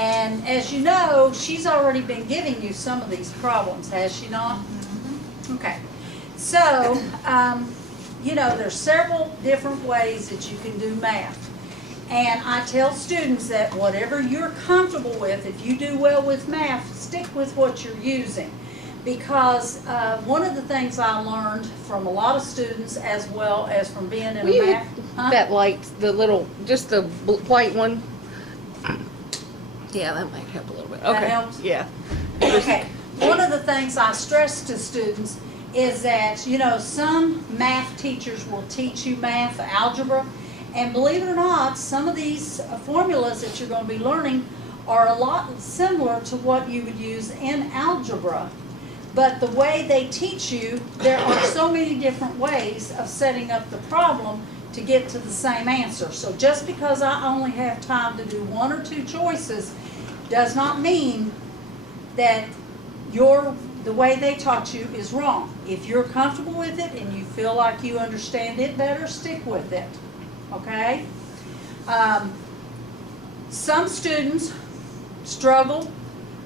And as you know, she's already been giving you some of these problems, has she not? Okay. So, you know, there's several different ways that you can do math. And I tell students that whatever you're comfortable with, if you do well with math, stick with what you're using. Because one of the things I learned from a lot of students, as well as from being in a math... That light, the little, just the white one. Yeah, that might help a little bit. Okay. That helps? Yeah. Okay. One of the things I stress to students is that, you know, some math teachers will teach you math, algebra, and believe it or not, some of these formulas that you're going to be learning are a lot similar to what you would use in algebra. But the way they teach you, there are so many different ways of setting up the problem to get to the same answer. So just because I only have time to do one or two choices does not mean that the way they taught you is wrong. If you're comfortable with it and you feel like you understand it better, stick with it. Okay? Some students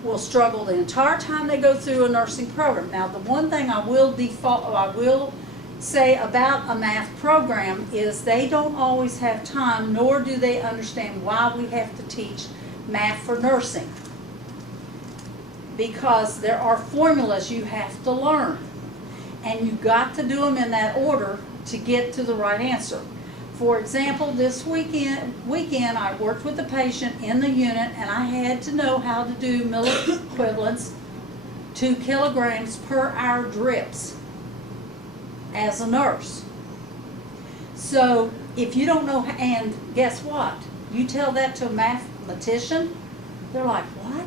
will struggle the entire time they go through a nursing program. Now, the one thing I will say about a math program is they don't always have time, nor do they understand why we have to teach math for nursing. Because there are formulas you have to learn, and you've got to do them in that order to get to the right answer. For example, this weekend I worked with a patient in the unit, and I had to know how to do milliequivalents, 2 kilograms per hour drips as a nurse. So if you don't know, and guess what? You tell that to a mathematician, they're like, what?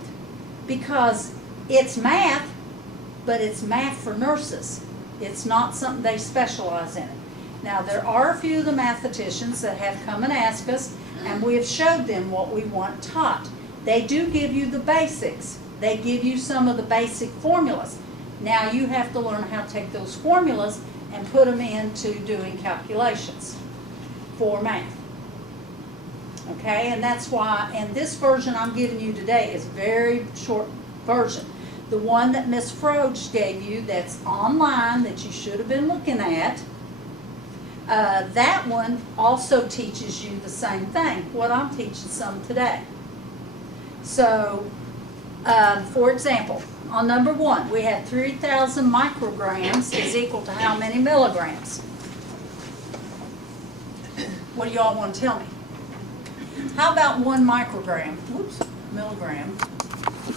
Because it's math, but it's math for nurses. It's not something they specialize in. Now, there are a few of the mathematicians that have come and asked us, and we have showed them what we want taught. They do give you the basics. They give you some of the basic formulas. Now you have to learn how to take those formulas and put them into doing calculations for math. Okay, and that's why, and this version I'm giving you today is a very short version. The one that Miss Froge gave you that's online that you should have been looking at, that one also teaches you the same thing, what I'm teaching some today. So, for example, on number 1, we have 3,000 micrograms is equal to how many milligrams? What do y'all want to tell me? How about 1 microgram, milligram,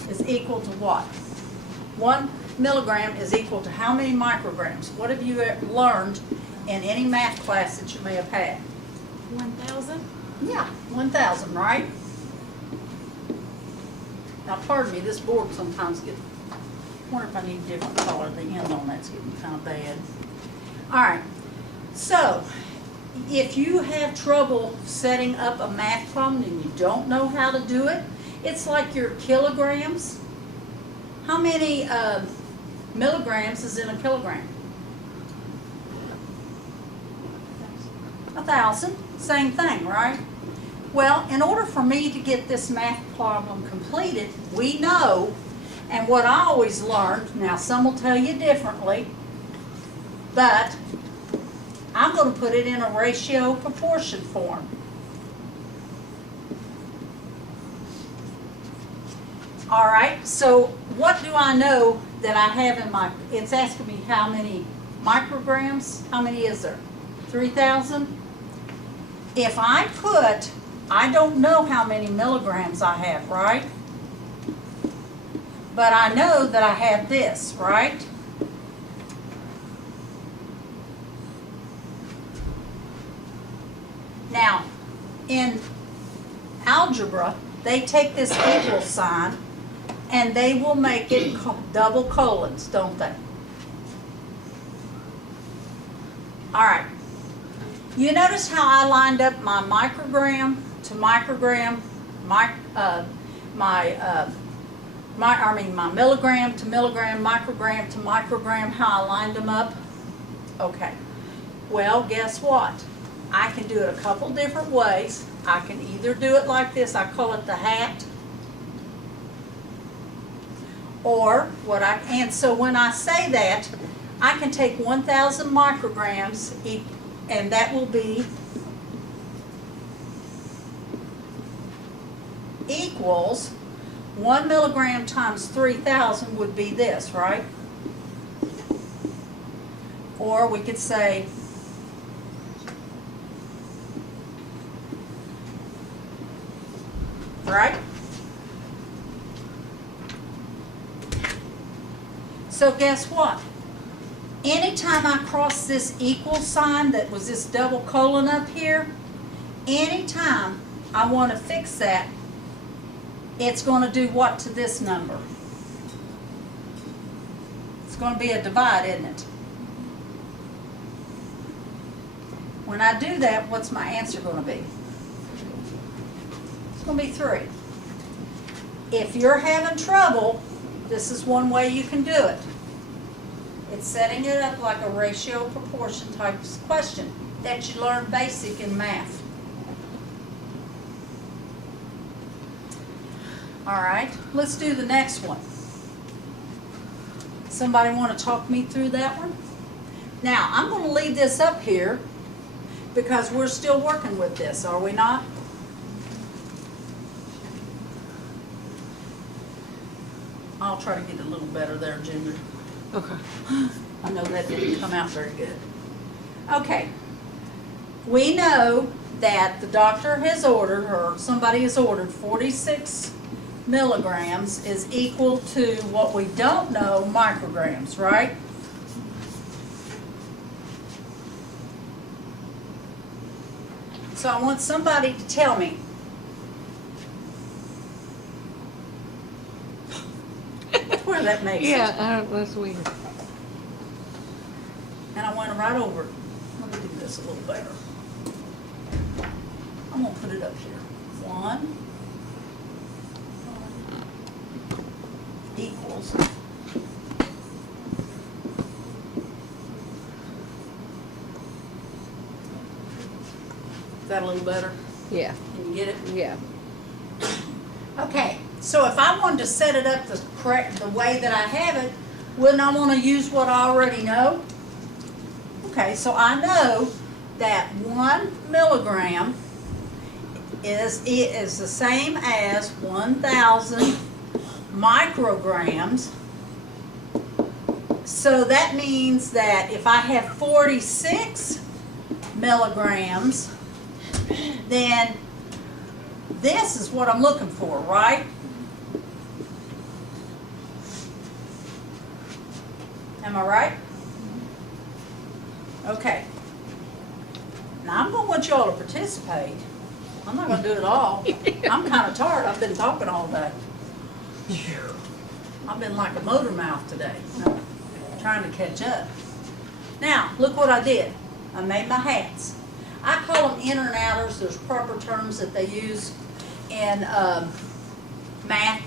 is equal to what? 1 milligram is equal to how many micrograms? What have you learned in any math class that you may have had? 1,000? Yeah, 1,000, right? Now, pardon me, this board sometimes gets, I wonder if I need a different color. The end on that's getting kind of bad. All right, so if you have trouble setting up a math problem and you don't know how to do it, it's like your kilograms. How many milligrams is in a kilogram? 1,000. Same thing, right? Well, in order for me to get this math problem completed, we know, and what I always learned, now some will tell you differently, but I'm going to put it in a ratio proportion form. All right, so what do I know that I have in my, it's asking me how many micrograms, how many is there? 3,000? If I put, I don't know how many milligrams I have, right? But I know that I have this, right? Now, in algebra, they take this equal sign and they will make it double colons, don't they? All right. You notice how I lined up my microgram to microgram, my milligram to milligram, microgram to microgram, how I lined them up? Okay. Well, guess what? I can do it a couple different ways. I can either do it like this, I call it the hat, Or and so when I say that, I can take 1,000 micrograms, and that will be equals 1 milligram times 3,000 would be this, right? Or we could say right? So guess what? Anytime I cross this equal sign that was this double colon up here, anytime I want to fix that, it's going to do what to this number? It's going to be a divide, isn't it? When I do that, what's my answer going to be? It's going to be 3. If you're having trouble, this is one way you can do it. It's setting it up like a ratio proportion type question that you learn basic in math. All right, let's do the next one. Somebody want to talk me through that one? Now, I'm going to leave this up here because we're still working with this, are we not? I'll try to get a little better there, Ginger. Okay. I know that didn't come out very good. Okay. We know that the doctor has ordered, or somebody has ordered, 46 milligrams is equal to what we don't know, micrograms, right? So I want somebody to tell me. Where that makes sense. Yeah, that's weird. And I went right over it. Let me do this a little better. I'm going to put it up here. 1 equals. Is that a little better? Yeah. Can you get it? Yeah. Okay, so if I wanted to set it up the way that I have it, wouldn't I want to use what I already know? Okay, so I know that 1 milligram is the same as 1,000 micrograms. So that means that if I have 46 milligrams, then this is what I'm looking for, right? Am I right? Okay. Now I'm going to want you all to participate. I'm not going to do it all. I'm kind of tired. I've been talking all day. I've been like a motor mouth today, trying to catch up. Now, look what I did. I made my hats. I call them inner and outers. There's proper terms that they use in math.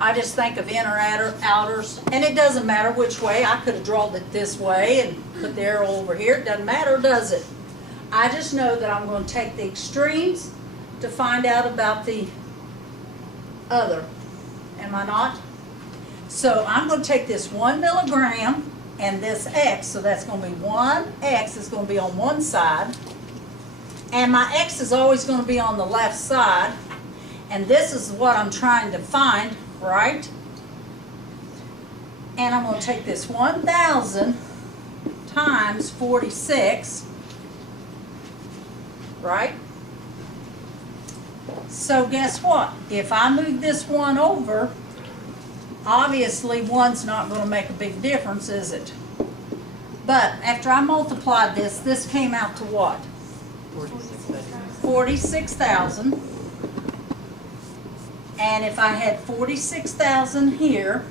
I just think of inner outers, and it doesn't matter which way. I could have drawn it this way and put the arrow over here. It doesn't matter, does it? I just know that I'm going to take the extremes to find out about the other. Am I not? So I'm going to take this 1 milligram and this X, so that's going to be 1X is going to be on one side, and my X is always going to be on the left side, and this is what I'm trying to find, right? And I'm going to take this 1,000 times 46, right? So guess what? If I move this 1 over, obviously 1's not going to make a big difference, is it? But after I multiplied this, this came out to what? 46,000. And if I had 46,000 here,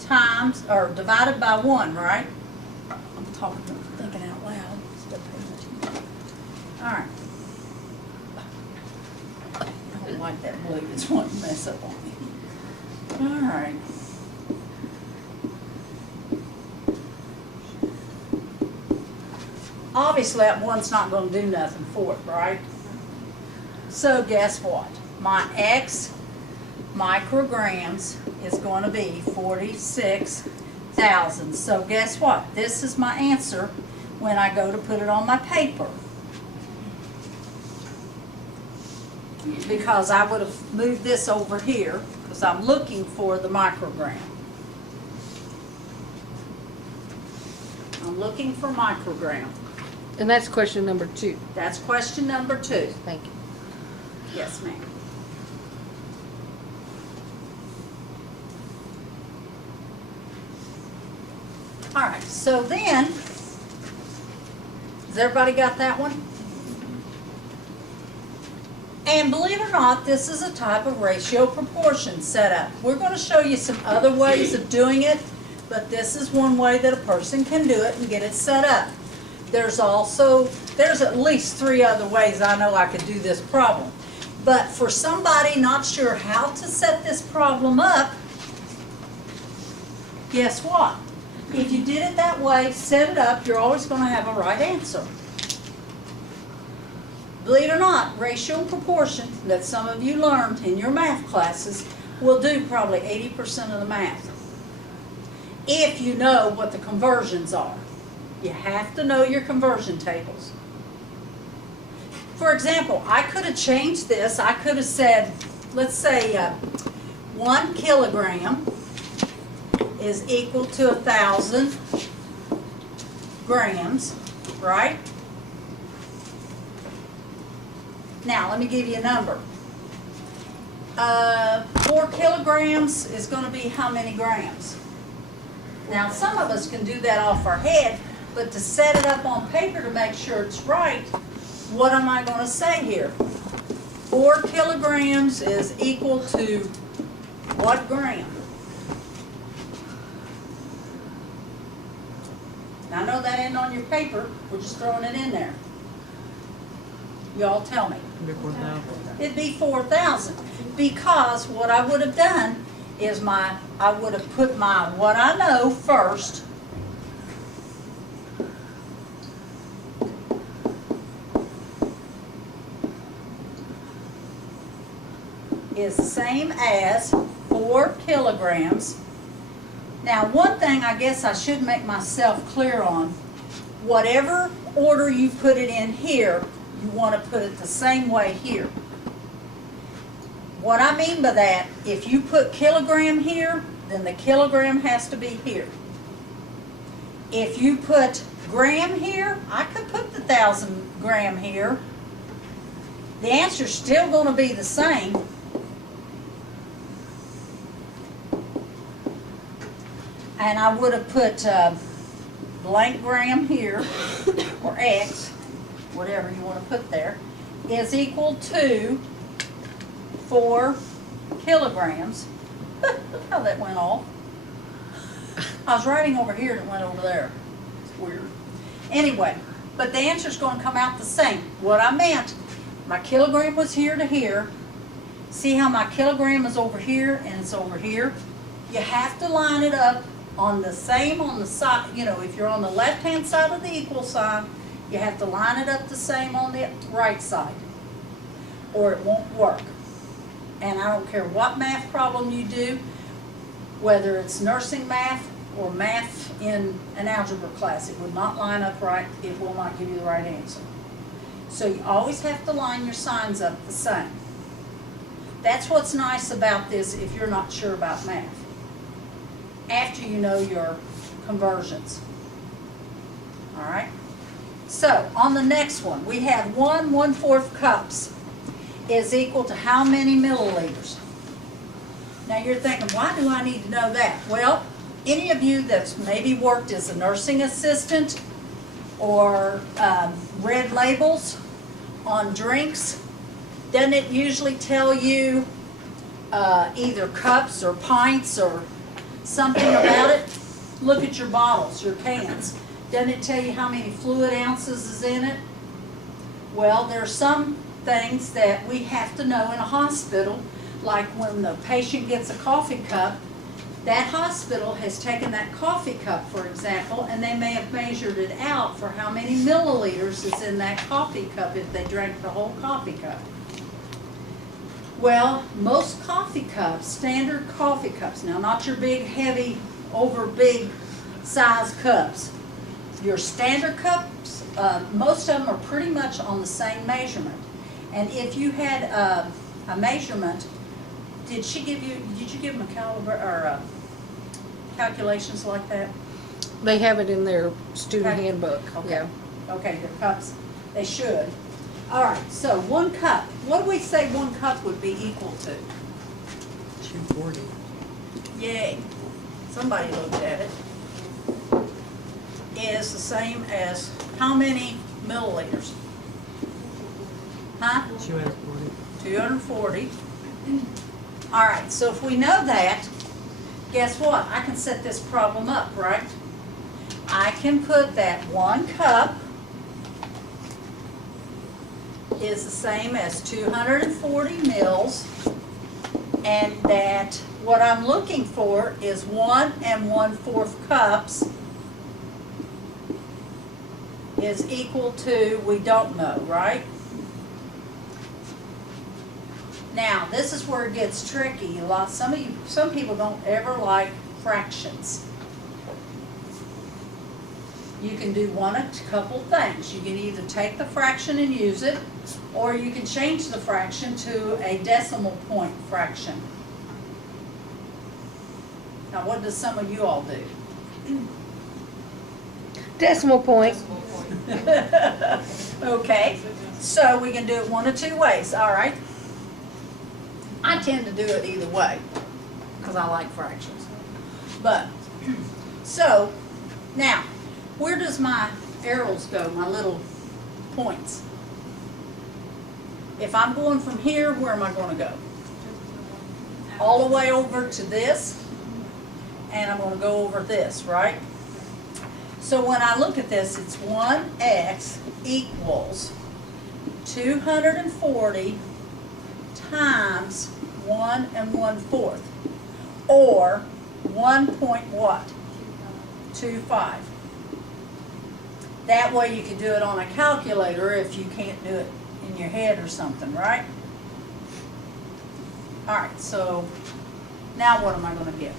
times, or divided by 1, right? I'm thinking out loud. Instead of paying attention. All right. I don't like that blue. It's wanting to mess up on me. All right. Obviously, that 1's not going to do nothing for it, right? So guess what? My X micrograms is going to be 46,000. So guess what? This is my answer when I go to put it on my paper. Because I would have moved this over here because I'm looking for the microgram. I'm looking for microgram. And that's question number 2. That's question number 2. Thank you. Yes, ma'am. All right, so then, has everybody got that one? And believe it or not, this is a type of ratio proportion setup. We're going to show you some other ways of doing it, but this is one way that a person can do it and get it set up. There's at least 3 other ways I know I could do this problem. But for somebody not sure how to set this problem up, guess what? If you did it that way, set it up, you're always going to have a right answer. Believe it or not, ratio and proportion that some of you learned in your math classes will do probably 80% of the math. If you know what the conversions are. You have to know your conversion tables. For example, I could have changed this. I could have said, let's say 1 kilogram is equal to 1,000 grams, right? Now, let me give you a number. 4 kilograms is going to be how many grams? Now, some of us can do that off our head, but to set it up on paper to make sure it's right, what am I going to say here? 4 kilograms is equal to what gram? Now, I know that ain't on your paper. We're just throwing it in there. Y'all tell me. It'd be 4,000. Because what I would have done is I would have put my what I know first. Is the same as 4 kilograms. Now, one thing I guess I should make myself clear on, whatever order you put it in here, you want to put it the same way here. What I mean by that, if you put kilogram here, then the kilogram has to be here. If you put gram here, I could put the 1,000 gram here. The answer's still going to be the same. And I would have put blank gram here, or X, whatever you want to put there, is equal to 4 kilograms. Look how that went off. I was writing over here and it went over there. It's weird. Anyway, but the answer's going to come out the same. What I meant, my kilogram was here to here. See how my kilogram is over here and it's over here? You have to line it up on the same on the side. You know, if you're on the left-hand side of the equal sign, you have to line it up the same on the right side, or it won't work. And I don't care what math problem you do, whether it's nursing math or math in an algebra class, it would not line up right. It will not give you the right answer. So you always have to line your signs up the same. That's what's nice about this if you're not sure about math, after you know your conversions. All right? So, on the next one, we have 1/4 cups is equal to how many milliliters? Now you're thinking, why do I need to know that? Well, any of you that's maybe worked as a nursing assistant or read labels on drinks, doesn't it usually tell you either cups or pints or something about it? Look at your bottles, your cans. Doesn't it tell you how many fluid ounces is in it? Well, there are some things that we have to know in a hospital, like when the patient gets a coffee cup, that hospital has taken that coffee cup, for example, and they may have measured it out for how many milliliters is in that coffee cup if they drank the whole coffee cup. Well, most coffee cups, standard coffee cups, now not your big, heavy, over big size cups. Your standard cups, most of them are pretty much on the same measurement. And if you had a measurement, did you give them a caliber, or calculations like that? They have it in their student Okay. handbook, Okay. yeah. Okay, their cups, they should. All right, so 1 cup, what do we say 1 cup would be equal to? 240. Yay, somebody looked at it. Is the same as how many milliliters? Huh? 240. 240. All right, so if we know that, guess what? I can set this problem up, right? I can put that 1 cup is the same as 240 mils, and that what I'm looking for is 1 1/4 cups is equal to, we don't know, right? Now, this is where it gets tricky. Some people don't ever like fractions. You can do one of a couple things. You can either take the fraction and use it, or you can change the fraction to a decimal point fraction. Now, what does some of you all do? Decimal point. Okay, so we can do it 1 of 2 ways, all right? I tend to do it either way, because I like fractions. But, so, now, where does my arrows go, my little points? If I'm going from here, where am I going to go? All the way over to this, and I'm going to go over this, right? So when I look at this, it's 1x equals 240 times 1 1/4, or 1.25. That way you can do it on a calculator if you can't do it in your head or something, right? All right, so now what am I going to get?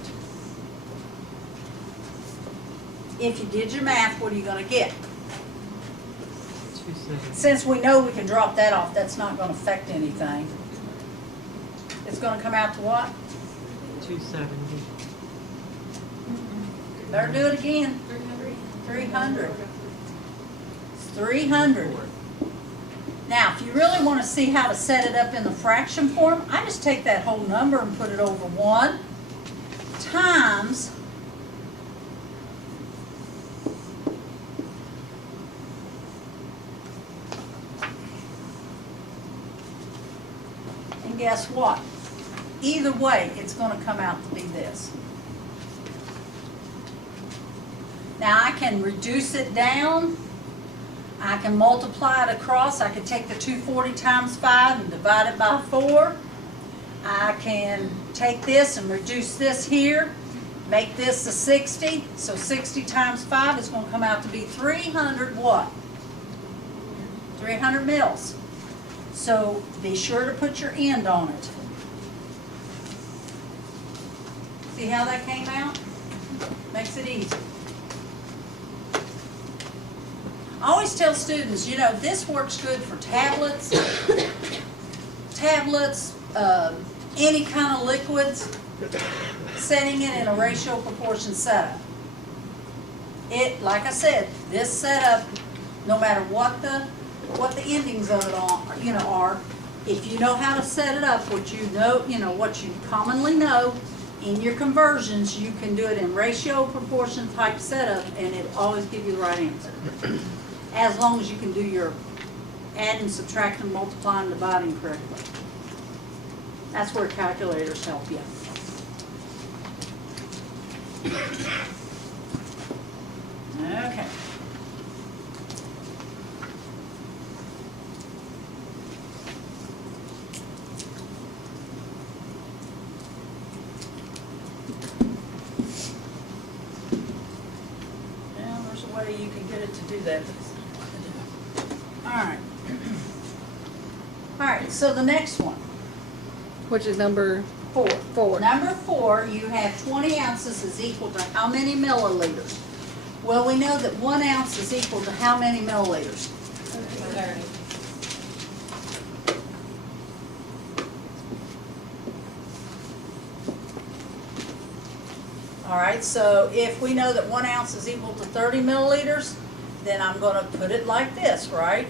If you did your math, what are you going to get? 270. Since we know we can drop that off, that's not going to affect anything. It's going to come out to what? 270. Better do it again. 300. It's 300. Now, if you really want to see how to set it up in the fraction form, I just take that whole number and put it over 1 times and guess what? Either way, it's going to come out to be this. Now I can reduce it down. I can multiply it across. I can take the 240 times 5 and divide it by 4. I can take this and reduce this here, make this a 60. So 60 times 5 is going to come out to be 300 what? 300 mils. So be sure to put your end on it. See how that came out? Makes it easy. I always tell students, you know, this works good for tablets, any kind of liquids, setting it in a ratio proportion setup. It, like I said, this setup, no matter what the endings of it are, if you know how to set it up, what you commonly know in your conversions, you can do it in ratio proportion type setup, and it always give you the right answer. As long as you can do your adding, subtracting, multiplying, dividing correctly. That's where calculators help you. Okay. Well, there's a way you can get it to do that. All right. All right, so the next one. Which is number 4. 4. Number 4, you have 20 ounces is equal to how many milliliters? Well, we know that 1 ounce is equal to how many milliliters? 30. All right, so if we know that 1 ounce is equal to 30 milliliters, then I'm going to put it like this, right?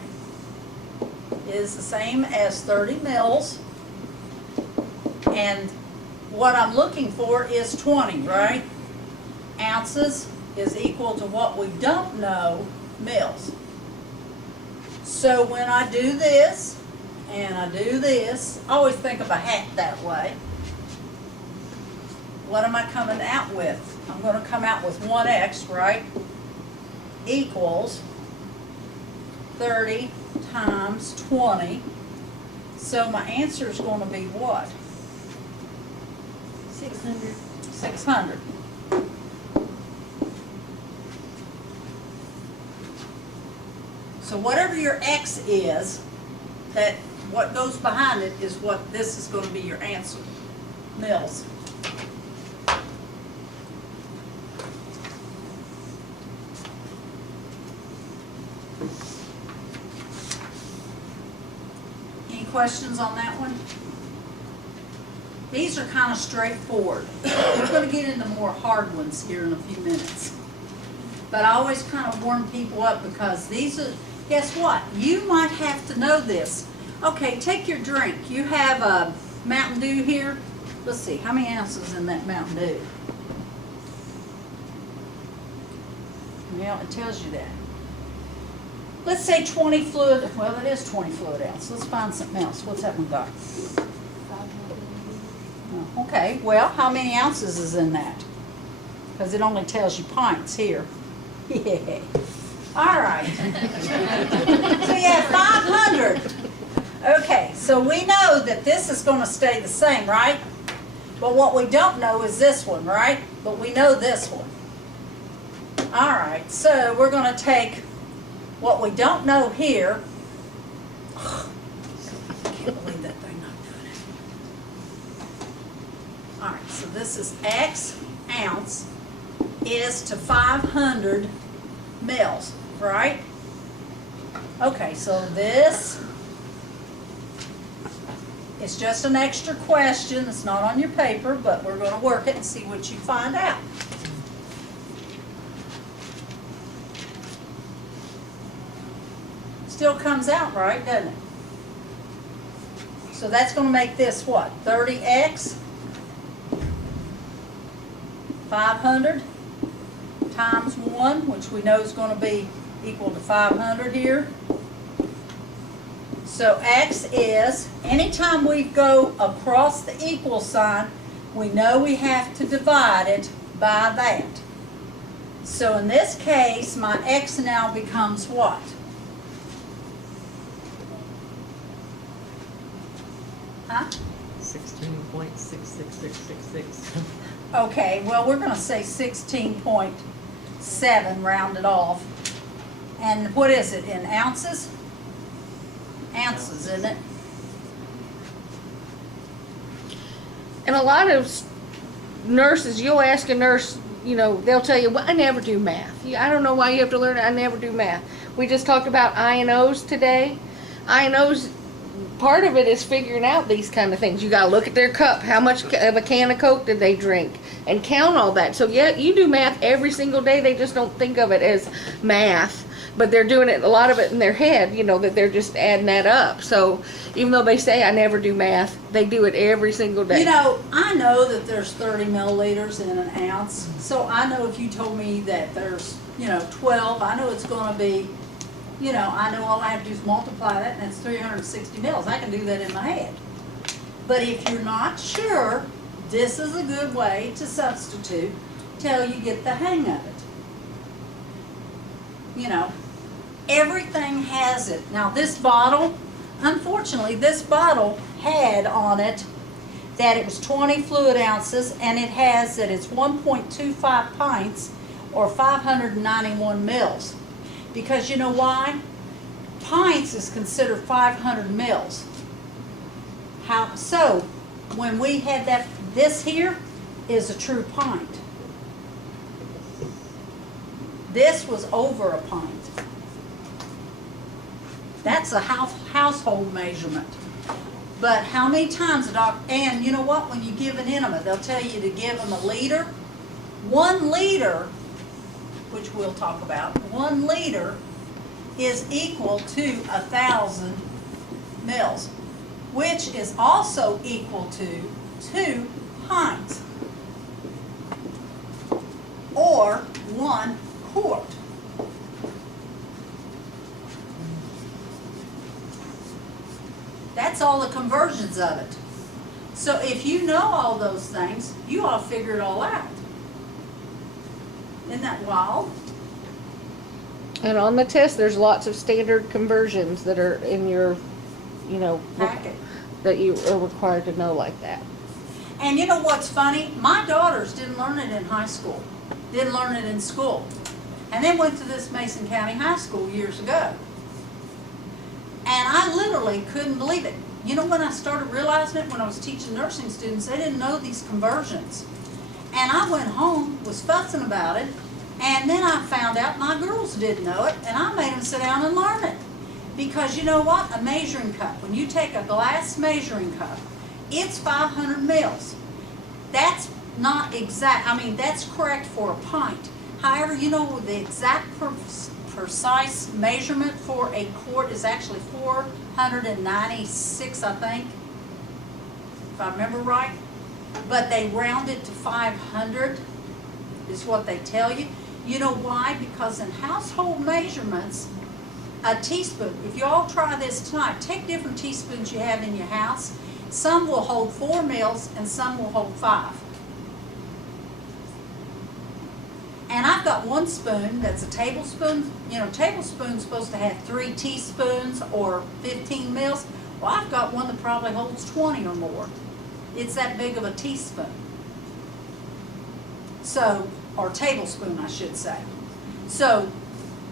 Is the same as 30 mils. And what I'm looking for is 20, right? Ounces is equal to what we don't know, mils. So when I do this, and I do this, I always think of a hat that way. What am I coming out with? I'm going to come out with 1x, right? Equals 30 times 20. So my answer is going to be what? 600. 600. So whatever your x is, that what goes behind it is what this is going to be your answer. Mils. Any questions on that one? These are kind of straightforward. We're going to get into more hard ones here in a few minutes. But I always kind of warm people up because these are, guess what? You might have to know this. Okay, take your drink. You have a Mountain Dew here. Let's see, how many ounces in that Mountain Dew? Well, it tells you that. Let's say 20 fluid, well, it is 20 fluid ounce. Let's find something else. What's that one got? 500. Oh, okay, well, how many ounces is in that? Because it only tells you pints here. Yeah. All right. So you have 500. Okay, so we know that this is going to stay the same, right? But what we don't know is this one, right? But we know this one. All right, so we're going to take what we don't know here. I can't believe that thing not doing it. All right, so this is X ounce is to 500 mils, right? Okay, so this is just an extra question. It's not on your paper, but we're going to work it and see what you find out. Still comes out right, doesn't it? So that's going to make this what? 30x 500 times 1, which we know is going to be equal to 500 here. So x is, anytime we go across the equal sign, we know we have to divide it by that. So in this case, my x now becomes what? Huh? 16.66666. Okay, well, we're going to say 16.7, rounded off. And what is it, in ounces? Ounces, isn't it? And a lot of nurses, you'll ask a nurse, you know, they'll tell you, well, I never do math. I don't know why you have to learn it. I never do math. We just talked about I&Os today. I&Os, part of it is figuring out these kind of things. You got to look at their cup. How much of a can of Coke did they drink? And count all that. So, yeah, you do math every single day. They just don't think of it as math. But they're doing it, a lot of it in their head, you know, that they're just adding that up. So even though they say I never do math, they do it every single day. You know, I know that there's 30 milliliters in an ounce. So I know if you told me that there's, 12, I know it's going to be, I know all I have to do is multiply that, and that's 360 mils. I can do that in my head. But if you're not sure, this is a good way to substitute till you get the hang of it. Everything has it. Now this bottle, unfortunately, this bottle had on it that it was 20 fluid ounces, and it has that it's 1.25 pints or 591 mils. Because you know why? Pints is considered 500 mils. How so? when we had that, this here is a true pint. This was over a pint. That's a household measurement. But how many times a doctor, and you know what, when you give an enema, they'll tell you to give them a liter. 1 liter, which we'll talk about, 1 liter is equal to 1,000 mils, which is also equal to 2 pints, or 1 quart. That's all the conversions of it. So if you know all those things, you ought to figure it all out. Isn't that wild? And on the test, there's lots of standard conversions that are in your, you know, Packet. that you are required to know like that. And you know what's funny? My daughters didn't learn it in high school. Didn't learn it in school. And then went to this Mason County High School years ago. And I literally couldn't believe it. You know when I started realizing it? When I was teaching nursing students, they didn't know these conversions. And I went home, was fussing about it, and then I found out my girls didn't know it, and I made them sit down and learn it. Because you know what? A measuring cup, when you take a glass measuring cup, it's 500 mils. That's not exact, I mean, that's correct for a pint. However, you know the exact precise measurement for a quart is actually 496, I think, if I remember right. But they round it to 500 is what they tell you. You know why? Because in household measurements, a teaspoon, if you all try this tonight, take different teaspoons you have in your house. Some will hold 4 mils and some will hold 5. And I've got one spoon that's a tablespoon. You know, tablespoon's supposed to have 3 teaspoons or 15 mils. Well, I've got one that probably holds 20 or more. It's that big of a teaspoon. So, or tablespoon, I should say. So,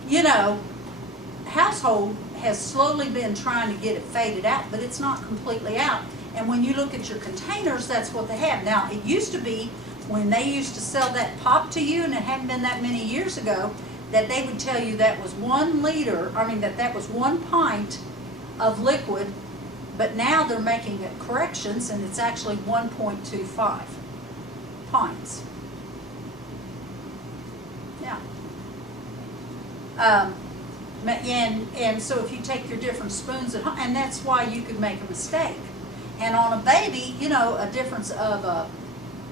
you know, household has slowly been trying to get it faded out, but it's not completely out. And when you look at your containers, that's what they have. Now, it used to be when they used to sell that pop to you, and it hadn't been that many years ago, that they would tell you that was 1 liter, that was 1 pint of liquid, but now they're making corrections, and it's actually 1.25 pints. Yeah. And so if you take your different spoons at home, and that's why you could make a mistake. And on a baby, you know, a difference of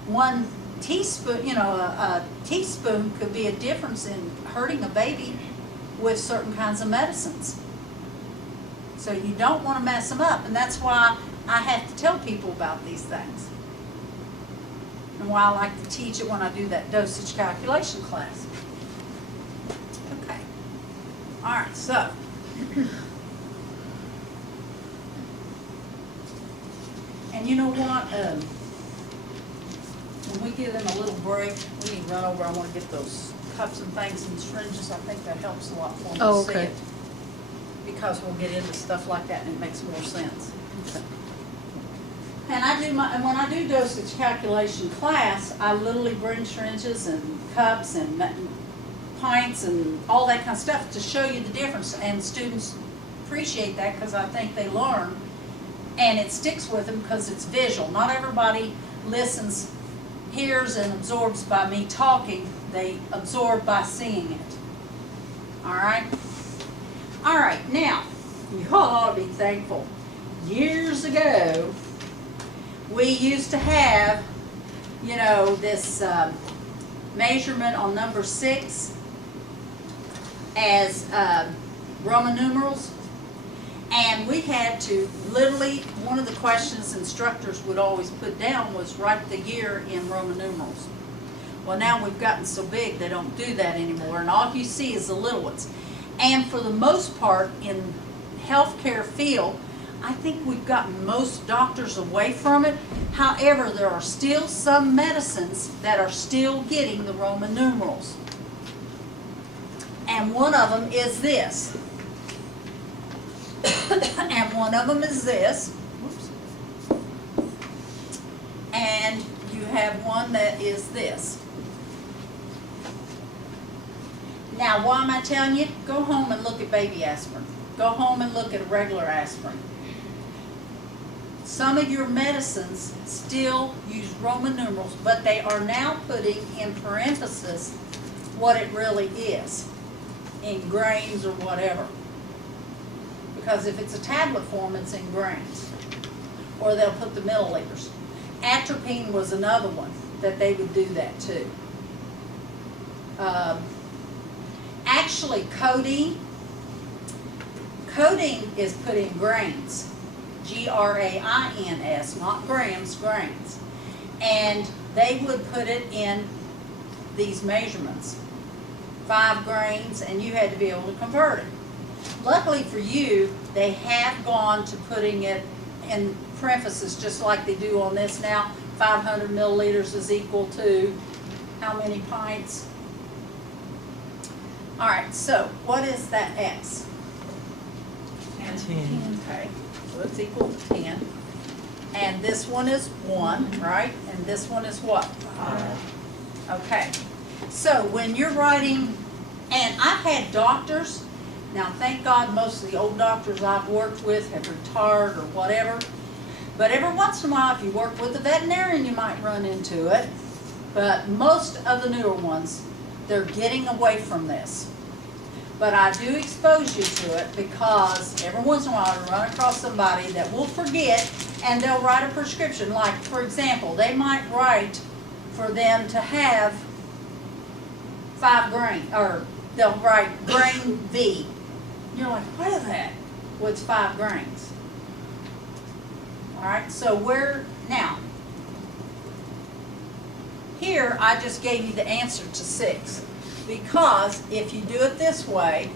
1 teaspoon, you know, a teaspoon could be a difference in hurting a baby with certain kinds of medicines. So you don't want to mess them up, and that's why I have to tell people about these things. And why I like to teach it when I do that dosage calculation class. Okay. All right, so. And you know what? When we give them a little break, we need to run over. I want to get those cups and things and syringes. I think that helps a lot for them to see it. Because we'll get into stuff like that and it makes more sense. Okay. And when I do dosage calculation class, I literally bring syringes and cups and pints and all that kind of stuff to show you the difference. And students appreciate that because I think they learn. And it sticks with them because it's visual. Not everybody listens, hears, and absorbs by me talking. They absorb by seeing it. All right? All right, now, you all ought to be thankful. Years ago, we used to have, you know, this measurement on number 6 as Roman numerals. And we had to literally, one of the questions instructors would always put down was write the year in Roman numerals. Well, now we've gotten so big they don't do that anymore, and all you see is the little ones. And for the most part in healthcare field, I think we've gotten most doctors away from it. However, there are still some medicines that are still getting the Roman numerals. And one of them is this. And one of them is this. Whoops. and you have one that is this. Now, why am I telling you? Go home and look at baby aspirin. Go home and look at regular aspirin. Some of your medicines still use Roman numerals, but they are now putting in parentheses what it really is, in grains or whatever. Because if it's a tablet form, it's in grains. Or they'll put the milliliters. Atropine was another one that they would do that too. Actually, codeine is put in grains. Grains, not grams, grains. And they would put it in these measurements. 5 grains, and you had to be able to convert it. Luckily for you, they have gone to putting it in parentheses, just like they do on this now. 500 milliliters is equal to how many pints? All right, so what is that X? 10. Okay, so it's equal to 10. And this one is 1, right? And this one is what? 5. Okay, so when you're writing, and I've had doctors, now thank God most of the old doctors I've worked with have retired or whatever, but every once in a while if you work with a veterinarian you might run into it, but most of the newer ones, they're getting away from this. But I do expose you to it because every once in a while I run across somebody that will forget and they'll write a prescription. Like, for example, they might write for them to have 5 grain, or they'll write grain V. You're like, what is that? Well, it's 5 grains. All right, so now, here I just gave you the answer to 6. Because if you do it this way,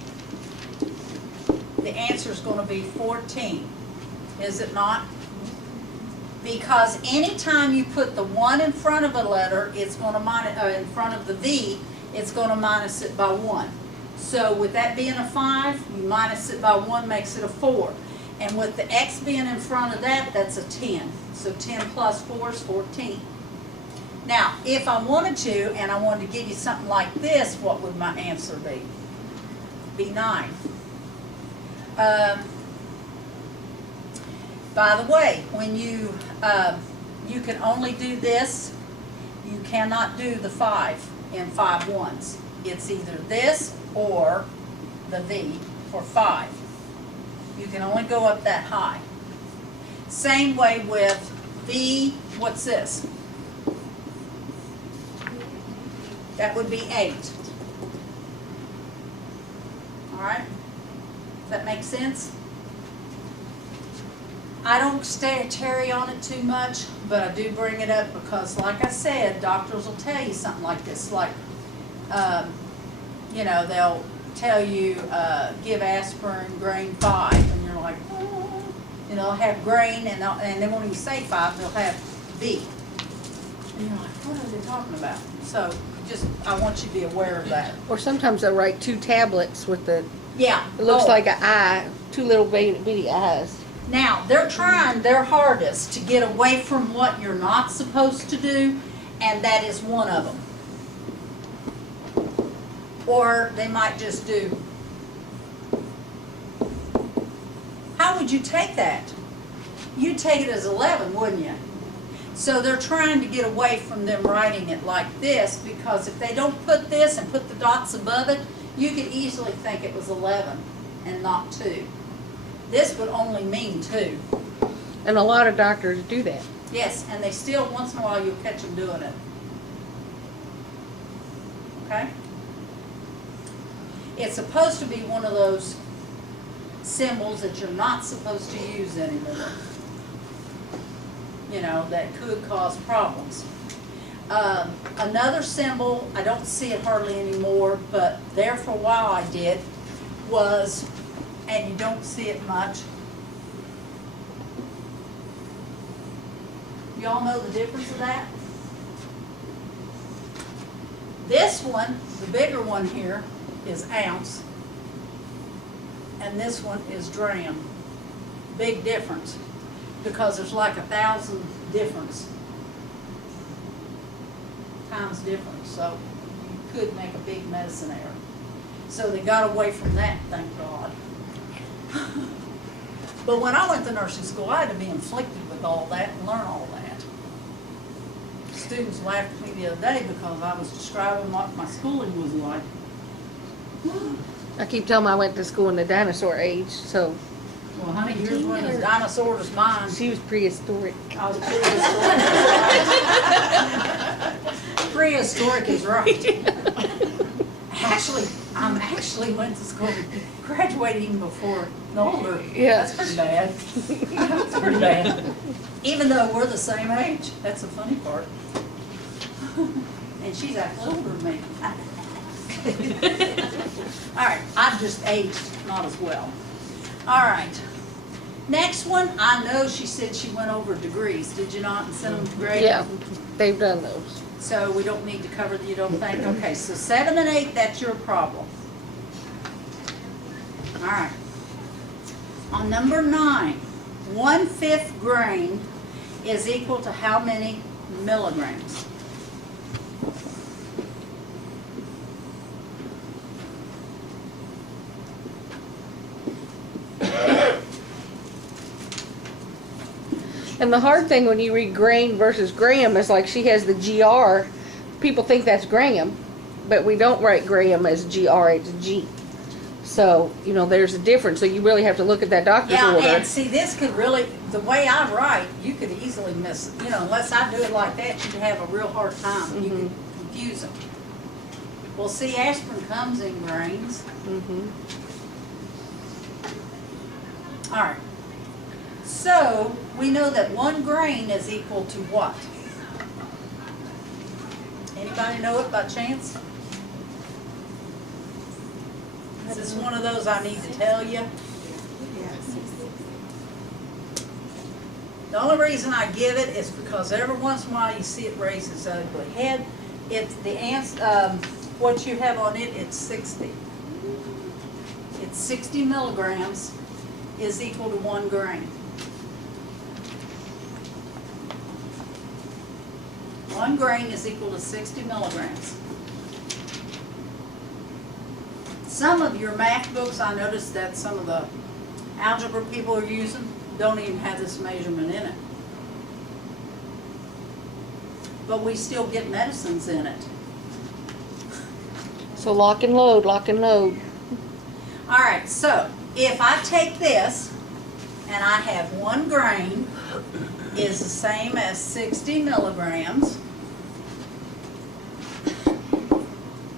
the answer is going to be 14. Is it not? Because anytime you put the 1 in front of a letter, it's going to minus, in front of the V, it's going to minus it by 1. So with that being a 5, you minus it by 1 makes it a 4. And with the X being in front of that, that's a 10. So 10 plus 4 is 14. Now, if I wanted to, and I wanted to give you something like this, what would my answer be? Be 9. By the way, when you can only do this, you cannot do the 5 in 5 ones. It's either this or the V for 5. You can only go up that high. Same way with V, what's this? That would be 8. All right? Does that make sense? I don't tarry on it too much, but I do bring it up because, like I said, doctors will tell you something like this. Like, you know, they'll tell you, give aspirin grain 5, and you're like, oh. You know, they'll have grain, and they won't even say 5, they'll have B. And you're like, what are they talking about? So, I want you to be aware of that. Or sometimes they'll write 2 tablets with the, Yeah. it looks like an eye, 2 little bitty eyes. Now, they're trying their hardest to get away from what you're not supposed to do, and that is one of them. Or they might just do. How would you take that? You'd take it as 11, wouldn't you? So they're trying to get away from them writing it like this, because if they don't put this and put the dots above it, you could easily think it was 11 and not 2. This would only mean 2. And a lot of doctors do that. Yes, and they still, once in a while, you'll catch them doing it. Okay? It's supposed to be one of those symbols that you're not supposed to use anymore. You know, that could cause problems. Another symbol, I don't see it hardly anymore, but there for a while I did, was, and you don't see it much. Y'all know the difference of that? This one, the bigger one here, is ounce, and this one is dram. Big difference, because there's like 1,000 difference. times difference, so you could make a big medicine error. So they got away from that, thank God. But when I went to nursing school, I had to be inflicted with all that and learn all that. Students laughed at me the other day because I was describing what my schooling was like. I keep telling them I went to school in the dinosaur age, so Well, honey, yours wasn't as dinosaur as mine. she was prehistoric. I was prehistoric. Prehistoric is right. Actually, I'm actually went to school, graduated even before older. Yeah. That's pretty bad. That's pretty bad. Even though we're the same age, that's the funny part. And she's actually older than me. All right, I've just aged not as well. All right. Next one, I know she said she went over degrees, did you not, and sent them to grade? Yeah, they've done those. So we don't need to cover, you don't think? Okay, so 7 and 8, that's your problem. All right. On number 9, 1/5 grain is equal to how many milligrams? And the hard thing when you read grain versus gram is like she has the GR. People think that's gram, but we don't write gram as GR, it's G. So, you know, there's a difference. So you really have to look at that doctor's Yeah, order. and see, this could really, the way I write, you could easily miss, you know, unless I do it like that, you'd have a real hard time. You could confuse them. Well, see, aspirin comes in grains. Mhm. All right. So, we know that 1 grain is equal to what? Anybody know it by chance? Is this one of those I need to tell you? The only reason I give it is because every once in a while you see it raise its ugly head. It's the answer, what you have on it, it's 60. It's 60 milligrams is equal to 1 grain. 1 grain is equal to 60 milligrams. Some of your math books, I noticed that some of the algebra people are using don't even have this measurement in it. But we still get medicines in it. So lock and load, lock and load. All right, so if I take this and I have 1 grain is the same as 60 milligrams,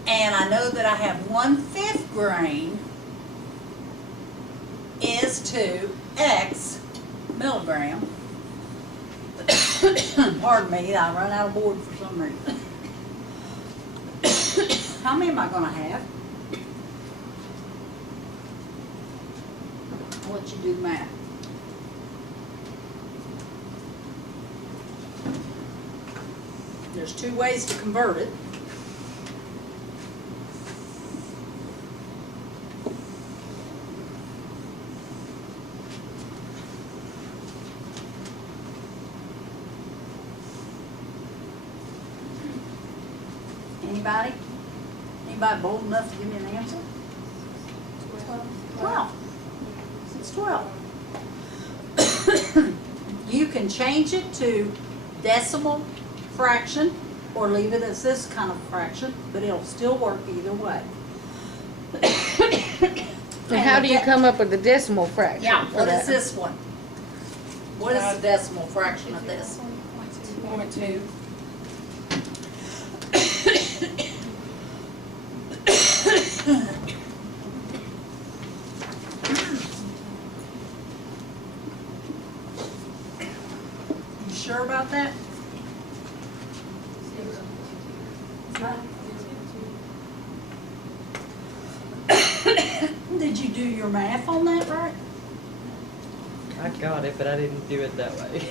and I know that I have 1/5 grain is to X milligram. Pardon me, I run out of board for some reason. How many am I gonna have? I'll let you do the math. There's 2 ways to convert it. Anybody? Anybody bold enough to give me an answer? 12. It's 12. You can change it to decimal fraction or leave it as this kind of fraction, but it'll still work either way. And how do you come up with the decimal fraction? Yeah, for what that? is this one? What is the decimal fraction of this? 0.2. You sure about that? Did you do your math on that right? I got it, but I didn't do it that way.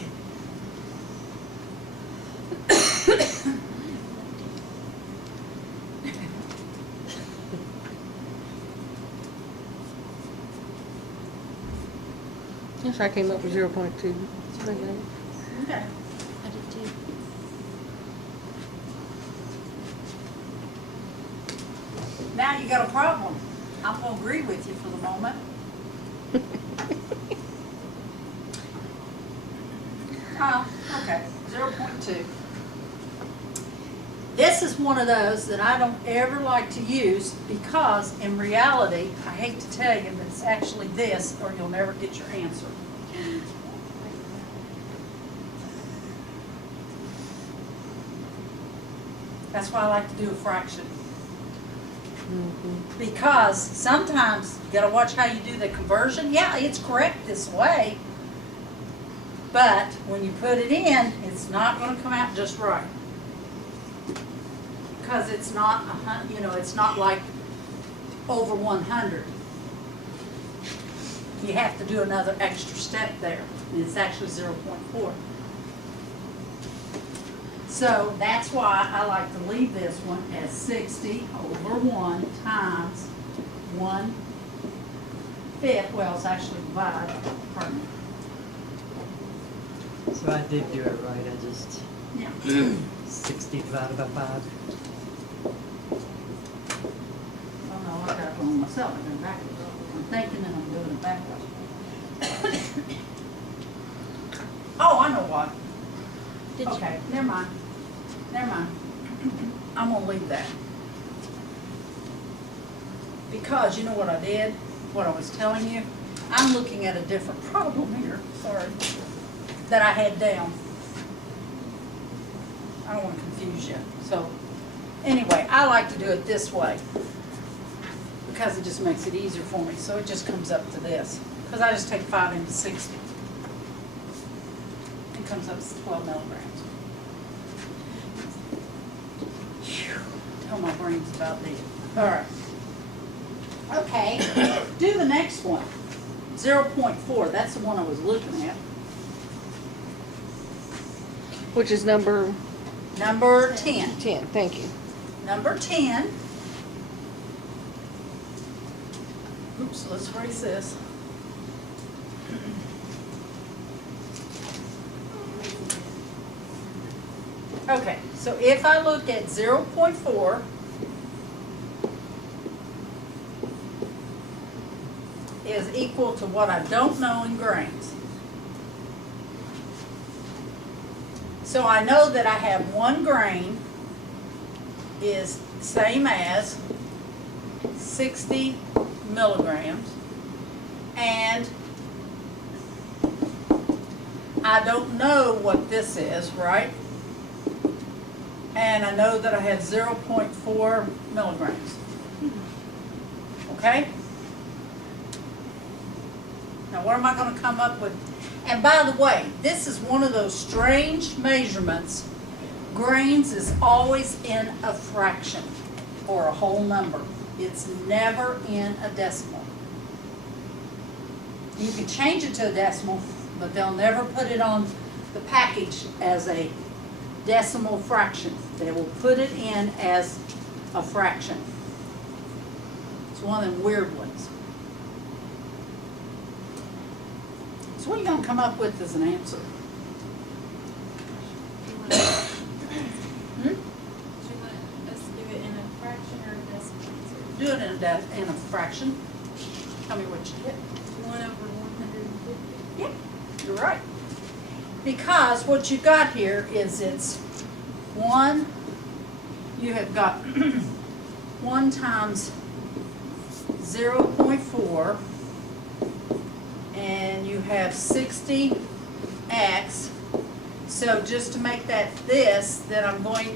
Yes, I came up with 0.2. Okay. I did too. Now you got a problem. I'm gonna agree with you for the moment. Okay, 0.2. This is one of those that I don't ever like to use because in reality, I hate to tell you, but it's actually this or you'll never get your answer. That's why I like to do a fraction. Because sometimes you gotta watch how you do the conversion. Yeah, it's correct this way, but when you put it in, it's not gonna come out just right. Because it's not, it's not like over 100. You have to do another extra step there, and it's actually 0.4. So that's why I like to leave this one as 60 over 1 times 1/5. Well, it's actually divided, pardon me. So I did do it right, I just, Yeah. 60 divided by 5. Oh no, I got it wrong myself. I did it backwards. I'm thinking that I'm doing it backwards. Oh, I know what. Did you- Okay, never mind. Never mind. I'm gonna leave that. Because you know what I did? What I was telling you? I'm looking at a different problem here, sorry, that I had down. I don't wanna confuse you. So, anyway, I like to do it this way. Because it just makes it easier for me. So it just comes up to this. Because I just take 5 into 60. It comes up to 12 milligrams. Phew, tell my brain's about dead. All right. Okay, do the next one. 0.4, that's the one I was looking at. Which is number Number 10. 10, thank you. Number 10. Oops, let's erase this. Okay, so if I look at 0.4, is equal to what I don't know in grains. So I know that I have 1 grain is same as 60 milligrams, and I don't know what this is, right? And I know that I have 0.4 milligrams. Okay? Now what am I going to come up with? And by the way, this is one of those strange measurements. Grains is always in a fraction or a whole number. It's never in a decimal. You can change it to a decimal, but they'll never put it on the package as a decimal fraction. They will put it in as a fraction. It's one of them weird ones. So what are you going to come up with as an answer? Do you want us to do it in a fraction or a decimal answer? Do it in a fraction. Tell me what you get. 1 over 150. Yep, you're right. Because what you got here is it's 1, you have got 1 times 0.4, and you have 60x. So just to make that this, then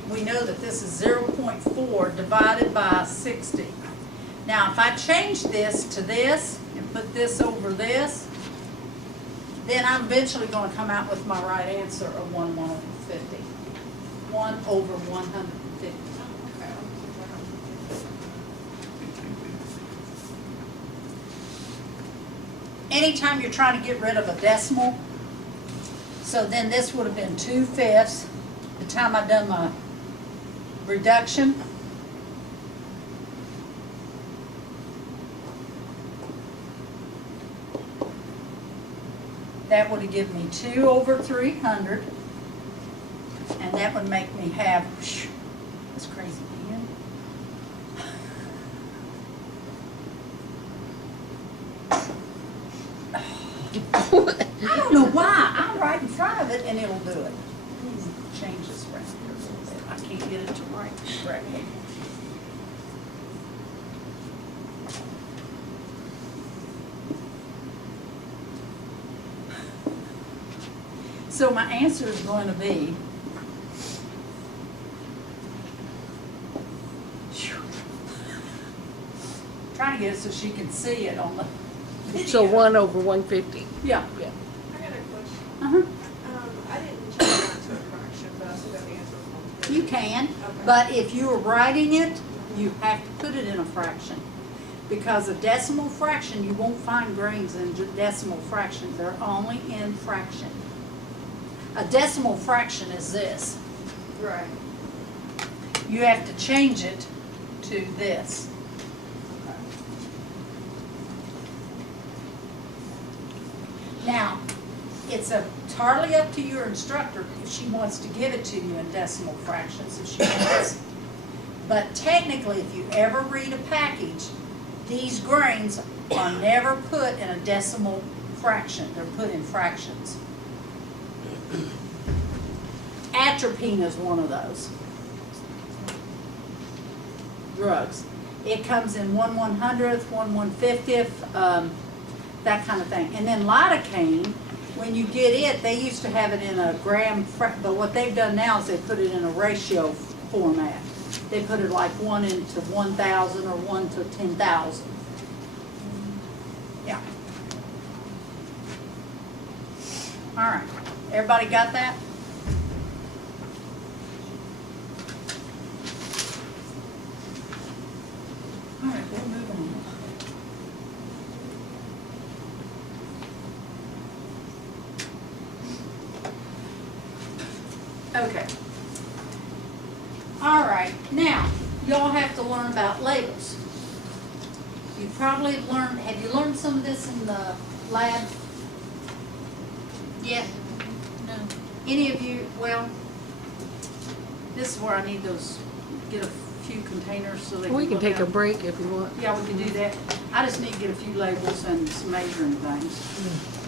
we know that this is 0.4 divided by 60. Now if I change this to this and put this over this, then I'm eventually going to come out with my right answer of 1/150. 1 over 150. Anytime you're trying to get rid of a decimal, so then this would have been 2/5 the time I done my reduction. That would have given me 2 over 300, and that would make me have, that's crazy, man. and it'll do it. Change this around here a little bit. I can't get it to write correctly. So my answer is going to be, trying to get it so she can see it on the video. So 1 over 150. Yeah. I got a question. Uh-huh. I didn't change that to a fraction, but I still got the answer. You can, Okay. but if you are writing it, you have to put it in a fraction. Because a decimal fraction, you won't find grains in decimal fraction. They're only in fraction. A decimal fraction is this. Right. You have to change it to this. Now, it's entirely up to your instructor if she wants to give it to you in decimal fractions, if she wants. But technically, if you ever read a package, these grains are never put in a decimal fraction. They're put in fractions. Atropine is one of those drugs. It comes in 1/100th, 1/150th, that kind of thing. And then lidocaine, when you get it, they used to have it in a gram, but what they've done now is they put it in a ratio format. They put it like 1 into 1,000 or 1 to 10,000. Yeah. All right. Everybody got that? All right, we'll move on. Okay. All right, now, y'all have to learn about labels. You probably learned, have you learned some of this in the lab? Yet? No. Any of you, well, this is where I need those, get a few containers so they can We can look take at a them. break if you want. Yeah, we can do that. I just need to get a few labels and some measuring things.